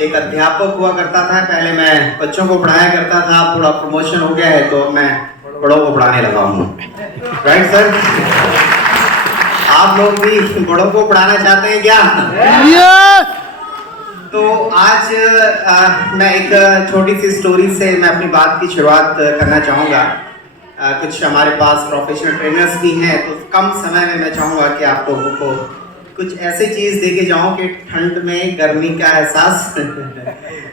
एक अध्यापक हुआ करता था। पहले मैं बच्चों को पढ़ाया करता था, थोड़ा प्रमोशन हो गया है तो मैं बड़ों को पढ़ाने लगा हूँ। राइट सर, आप लोग भी बड़ों को पढ़ाना चाहते हैं क्या? तो आज मैं एक छोटी सी स्टोरी से मैं अपनी बात की शुरुआत करना चाहूँगा। कुछ हमारे पास प्रोफेशनल ट्रेनर्स भी हैं, तो कम समय में मैं चाहूँगा कि आप लोगों को कुछ ऐसी चीज देके जाऊं कि ठंड में गर्मी का एहसास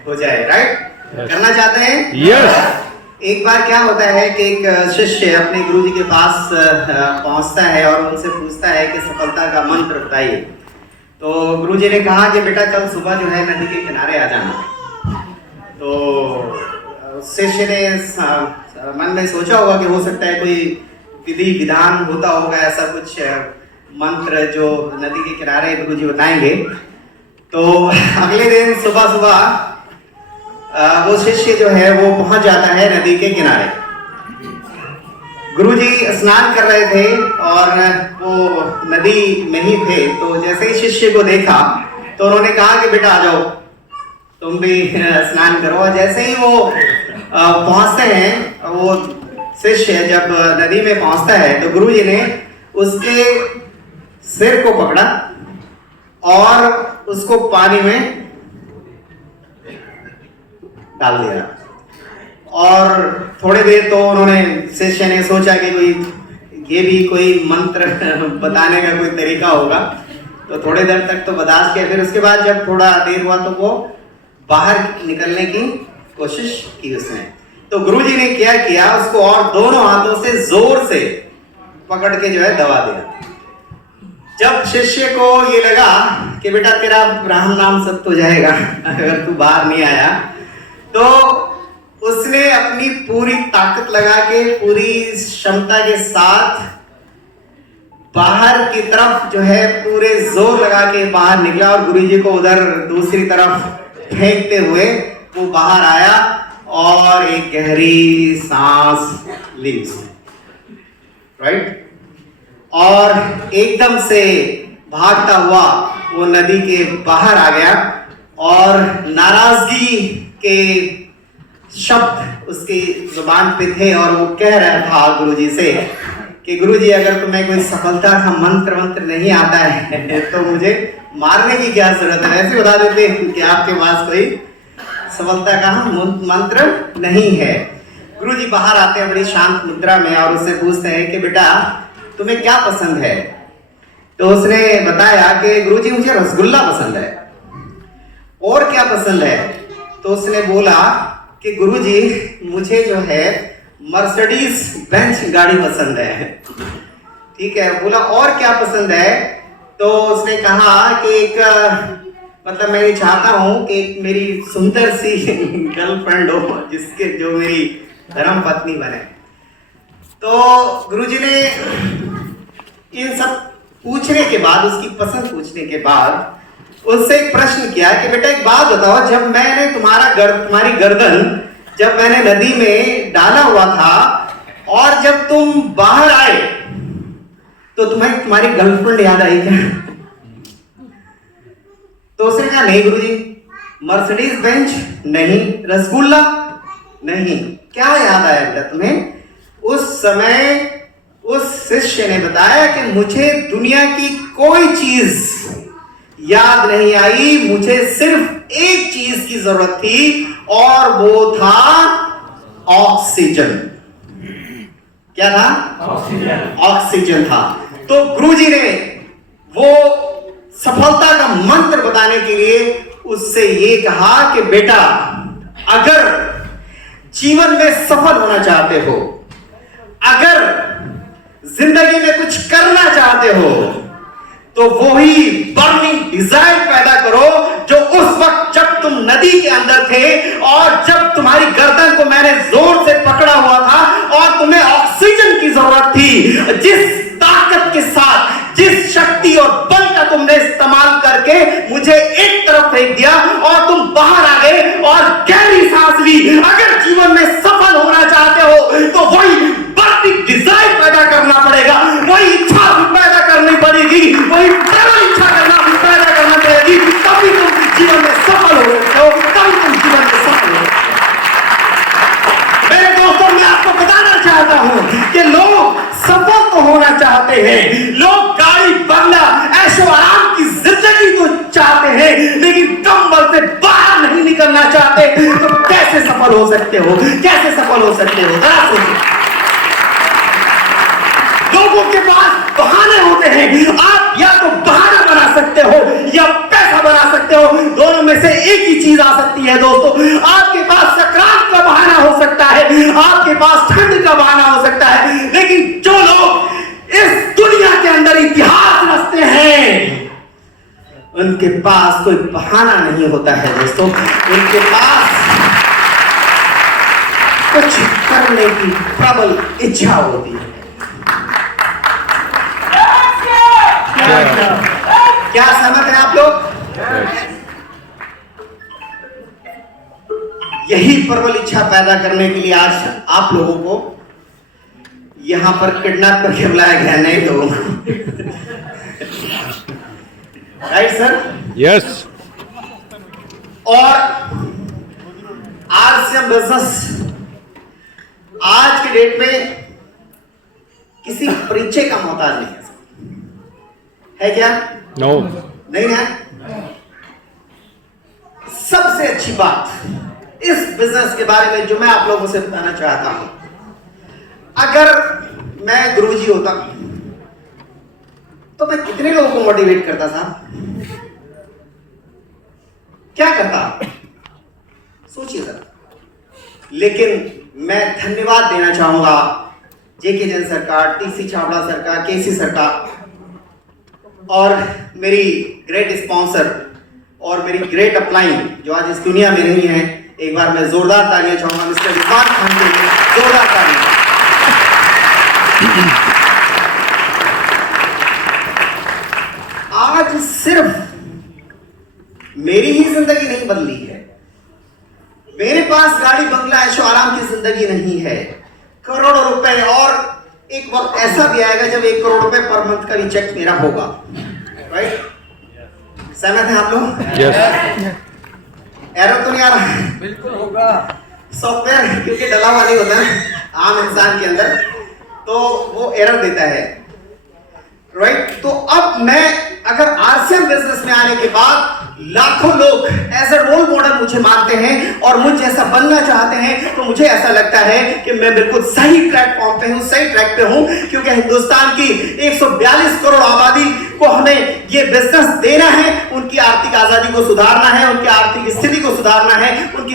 हो जाए। राइट, करना चाहते हैं? यस। एक बार क्या होता है कि एक शिष्य अपने गुरुजी के पास पहुंचता है और उनसे पूछता है कि सफलता का मंत्र बताइए। तो गुरुजी ने कहा कि बेटा कल सुबह जो है नदी के किनारे आ जाना। तो शिष्य ने मन में सोचा होगा कि हो सकता है कोई विधि विधान होता होगा, ऐसा कुछ मंत्र जो नदी के किनारे गुरुजी बताएंगे। तो अगले दिन सुबह सुबह वो शिष्य जो है वो पहुंच जाता है नदी के किनारे। गुरुजी स्नान कर रहे थे और वो नदी में ही थे। तो जैसे ही शिष्य को देखा तो उन्होंने कहा कि बेटा आ जाओ, तुम भी स्नान करो। और जैसे ही वो पहुंचते हैं, वो शिष्य जब नदी में पहुंचता है तो गुरुजी ने उसके सिर को पकड़ा और उसको पानी में डाल दिया। और थोड़ी देर तो उन्होंने, शिष्य ने सोचा कि ये भी कोई मंत्र बताने का कोई तरीका होगा, तो थोड़ी देर तक तो बर्दाश्त किया। फिर उसके बाद जब थोड़ा देर हुआ तो वो बाहर निकलने की कोशिश की उसने। तो गुरुजी ने क्या किया, उसको और दोनों हाथों से जोर से पकड़ के जो है दबा दिया। जब शिष्य को ये लगा कि बेटा तेरा राम नाम सत्य हो जाएगा अगर तू बाहर नहीं आया, तो उसने अपनी पूरी ताकत लगा के, पूरी क्षमता के साथ बाहर की तरफ जो है पूरे जोर लगा के बाहर निकला और गुरुजी को उधर दूसरी तरफ फेंकते हुए वो बाहर आया और एक गहरी सांस ली उसने। राइट, और एकदम से भागता हुआ वो नदी के बाहर आ गया और नाराजगी के शब्द उसकी जुबान पे थे और वो कह रहा था गुरुजी से कि गुरुजी अगर तुम्हें कोई सफलता का मंत्र नहीं आता है तो मुझे मारने की क्या जरूरत है, ऐसे बता देते कि आपके पास कोई सफलता का मंत्र नहीं है। गुरुजी बाहर आते हैं बड़ी शांत मुद्रा में और उससे पूछते हैं कि बेटा तुम्हें क्या पसंद है? तो उसने बताया कि गुरुजी मुझे रसगुल्ला पसंद है। और क्या पसंद है? तो उसने बोला कि गुरुजी मुझे जो है मर्सिडीज बेंच गाड़ी पसंद है। ठीक है, बोला और क्या पसंद है? तो उसने कहा कि एक मतलब मैं ये चाहता हूं कि एक मेरी सुंदर सी गर्लफ्रेंड हो जिसके जो मेरी धर्म पत्नी बने। तो गुरुजी ने इन सब पूछने के बाद, उसकी पसंद पूछने के बाद उससे एक प्रश्न किया कि बेटा एक बात बताओ, जब मैंने तुम्हारी गर्दन जब मैंने नदी में डाला हुआ था और जब तुम बाहर आए तो तुम्हें तुम्हारी गर्लफ्रेंड याद आई क्या? तो उसने कहा नहीं गुरुजी, मर्सिडीज बेंच नहीं, रसगुल्ला नहीं, क्या याद आया बेटा तुम्हें? उस समय उस शिष्य ने बताया कि मुझे दुनिया की कोई चीज याद नहीं आई, मुझे सिर्फ एक चीज की जरूरत थी और वो था ऑक्सीजन। क्या था? ऑक्सीजन था। तो गुरुजी ने वो सफलता का मंत्र बताने के लिए उससे ये कहा कि बेटा अगर जीवन में सफल होना चाहते हो, अगर जिंदगी में कुछ करना चाहते हो, तो वही बर्निंग डिजायर पैदा करो जो उस वक्त जब तुम नदी के अंदर थे और जब तुम्हारी गर्दन को मैंने जोर से पकड़ा हुआ था और तुम्हें ऑक्सीजन की जरूरत थी, जिस ताकत के साथ, जिस शक्ति और बल का तुमने इस्तेमाल करके मुझे एक तरफ फेंक दिया और तुम बाहर आ गए और गहरी सांस ली। अगर जीवन में सफल होना चाहते हो तो वही बर्निंग डिजायर पैदा करना पड़ेगा, वही इच्छा पैदा करनी पड़ेगी, वही प्रबल इच्छा पैदा करना पड़ेगी, तभी तुम जीवन में सफल हो सकते हो। चाहते तो कैसे सफल हो सकते हो, कैसे सफल हो सकते हो? जरा सोचिए। लोगों के पास बहाने होते हैं, आप या तो बहाना बना सकते हो या पैसा बना सकते हो, दोनों में से एक ही चीज आ सकती है दोस्तों। आपके पास संक्रांत का बहाना हो सकता है, आपके पास ठंड का बहाना हो सकता है, लेकिन जो लोग इस दुनिया के अंदर इतिहास रचते हैं उनके पास कोई बहाना नहीं होता है दोस्तों, उनके पास कुछ करने की प्रबल इच्छा होती है। क्या सहमत हैं आप लोग? यही प्रबल इच्छा पैदा करने के लिए आज आप लोगों को यहां पर किडनैप करके बुलाया गया, नहीं लोगों को। Right sir? यस। और आरसीएम बिजनेस आज के डेट में किसी परिचय का मोहताज नहीं है क्या? नो। नहीं है। सबसे अच्छी बात इस बिजनेस के बारे में जो मैं आप लोगों से बताना चाहता हूं, अगर मैं गुरुजी होता तो मैं कितने लोगों को मोटिवेट करता था? क्या करता? सोचिए सर। लेकिन मैं धन्यवाद देना चाहूंगा जेके जैन सरकार, टीसी छाबड़ा सरकार, केसी सरकार और मेरी ग्रेट स्पॉन्सर और मेरी ग्रेट अपलाइन जो आज इस दुनिया में नहीं है। एक बार मैं जोरदार तालियां चाहूंगा मिस्टर इरफान खान के लिए, जोरदार तालियां। आज सिर्फ मेरी ही जिंदगी नहीं बदली है, मेरे पास गाड़ी बंगला ऐशो आराम की जिंदगी नहीं है, करोड़ों रुपए। और एक वक्त ऐसा भी आएगा जब 1 करोड़ रुपए पर मंथ का भी चेक मेरा होगा। राइट? सहमत हैं आप लोग? यस। एरर तो नहीं आ रहा? बिल्कुल होगा। सॉफ्टवेयर क्योंकि डला हुआ नहीं होता है आम इंसान के अंदर, तो वो एरर देता है। राइट? तो अब मैं अगर आरसीएम बिजनेस में आने के बाद लाखों लोग एज ए रोल मॉडल मुझे मानते हैं और मुझ जैसा बनना चाहते हैं, तो मुझे ऐसा लगता है कि मैं बिल्कुल सही प्लेटफॉर्म पे हूं, सही ट्रैक पे हूं, क्योंकि हिंदुस्तान की 142 करोड़ आबादी को हमें ये बिजनेस देना है, उनकी आर्थिक आजादी को सुधारना है, उनकी आर्थिक स्थिति को सुधारना है, उनकी